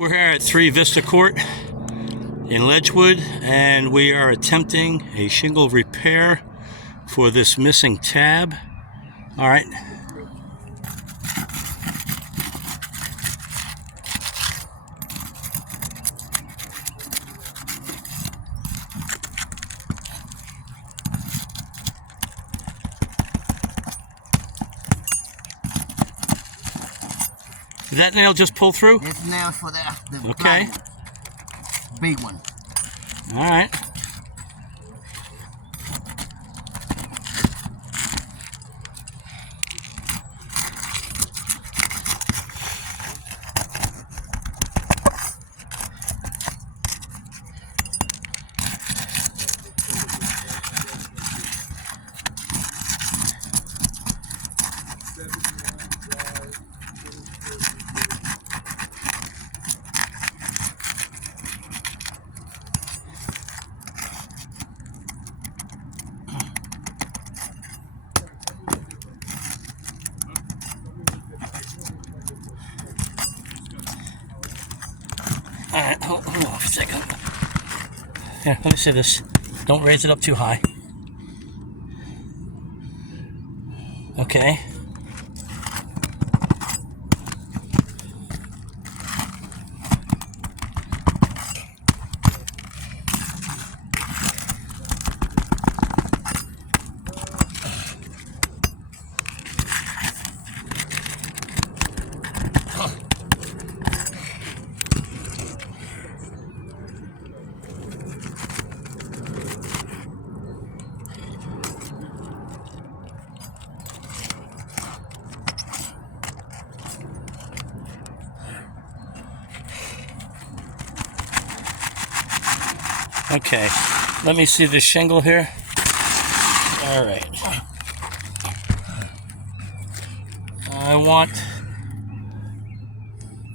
We're here at 3 Vista Court in Ledgewood, and we are attempting a shingle repair for this missing tab. All right. Did that nail just pull through? This nail for the okay. Big one. All right. All right, hold on a second. Here, let me see this. Don't raise it up too high. Okay. Okay, let me see the shingle here. All right. I want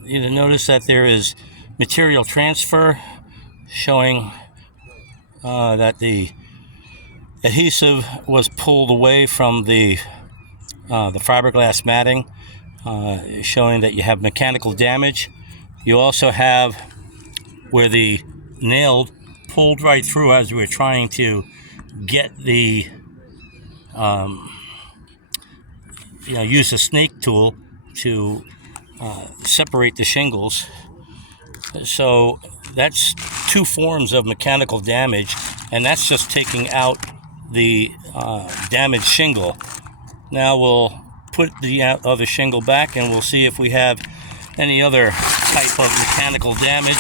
you to notice that there is material transfer showing that the adhesive was pulled away from the fiberglass matting, showing that you have mechanical damage. You also have where the nail pulled right through as we were trying to get the use a snake tool to separate the shingles. So that's 2 forms of mechanical damage, and that's just taking out the damaged shingle. Now we'll put the other shingle back and we'll see if we have any other type of mechanical damage.